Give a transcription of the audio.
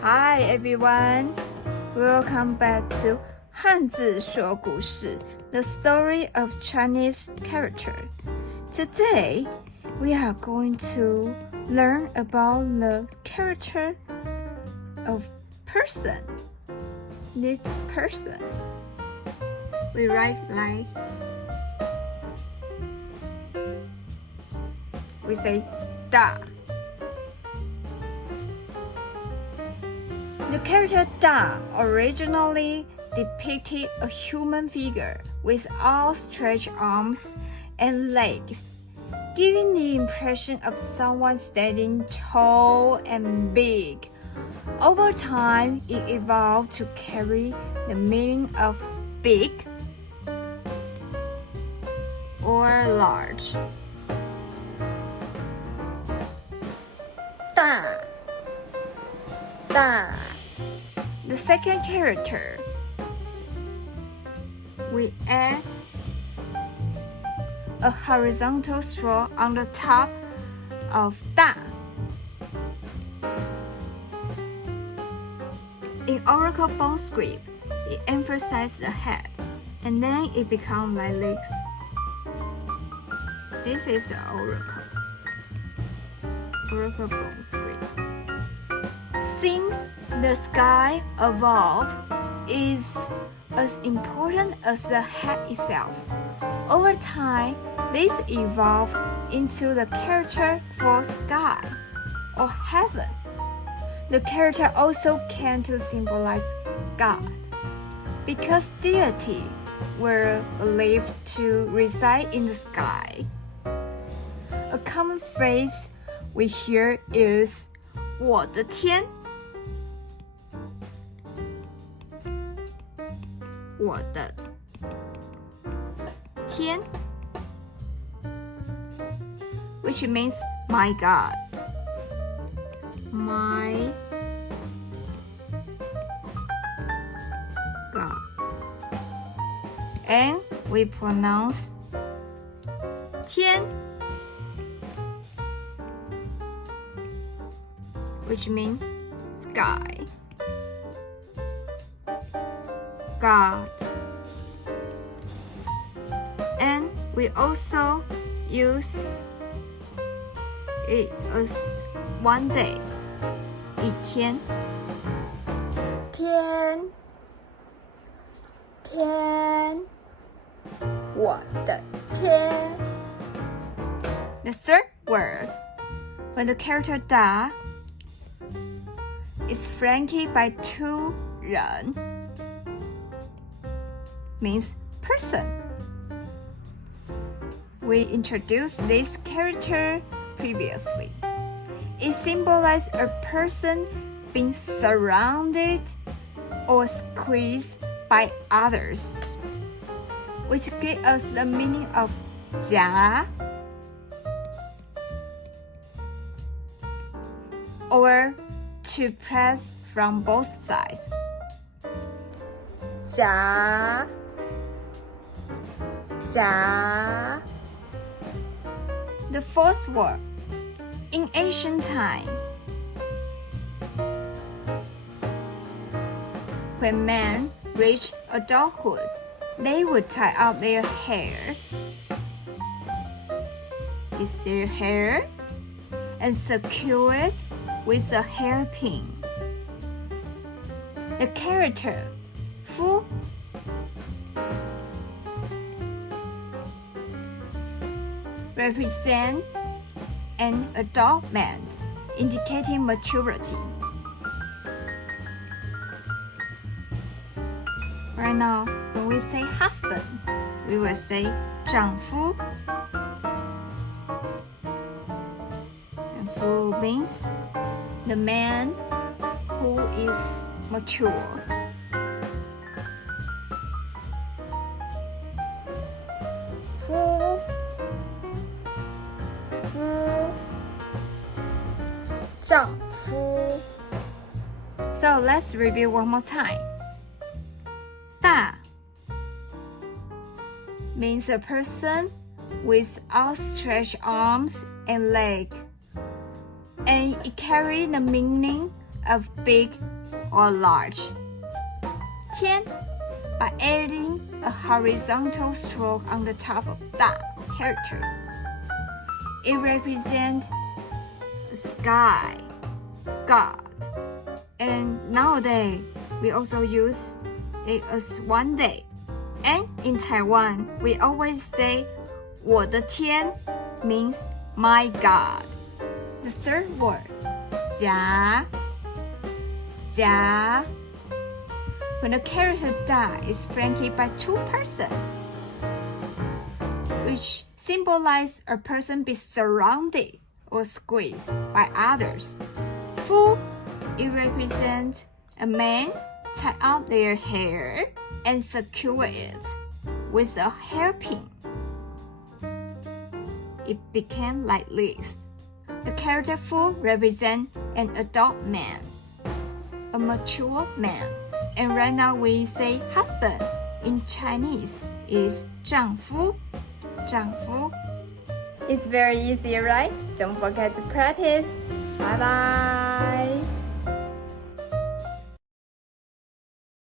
Hi everyone, welcome back to 汉字说故事 The story of Chinese character. Today, we are going to learn about the character of person. This person. We write like we say 大。The character Da originally depicted a human figure with outstretched arms and legs, giving the impression of someone standing tall and big. Over time, it evolved to carry the meaning of big or large. 大 The second character, we add a horizontal stroke on the top of 大. In Oracle bone script, it emphasizes the head, and then it becomes like this. This is the Oracle bone script. Since the sky above is as important as the head itself, over time, this evolved into the character for sky or heaven. The character also came to symbolize God, because deity were believed to reside in the sky. A common phrase we hear is 我的天我的天 which means my God. My God. And we pronounce 天 which means sky. God. And we also use it as one day. 一天我的天 The third word, when the character Da is flanked by two 人 means person. We introduced this character previously. It symbolizes a person being surrounded or squeezed by others, which gives us the meaning of 夹 or to press from both sides. 夹 The fourth word, in ancient time, when men reached adulthood, they would tie up their hair. Is their hair? And secure it with a hairpin. The character 夫 represent an adult man, indicating maturity. Right now, when we say husband, we will say 丈夫. And 夫 means the man who is mature. 夫 丈夫 So let's review one more time. 大 means a person with outstretched arms and legs, and it carries the meaning of big or large. 天 by adding a horizontal stroke on the top of that character. It represents the sky, God. And nowadays, we also use it as one day. And in Taiwan, we always say 我的天 means my God. The third word, 甲 when a character dies, it's flanked by two persons, which symbolize a person be surrounded or squeezed by others. Fu, it represents a man tie up their hair and secure it with a hairpin. It became like this. The character Fu represents an adult man, a mature man. And right now we say husband in Chinese is 丈夫. It's very easy, right? Don't forget to practice. Bye bye.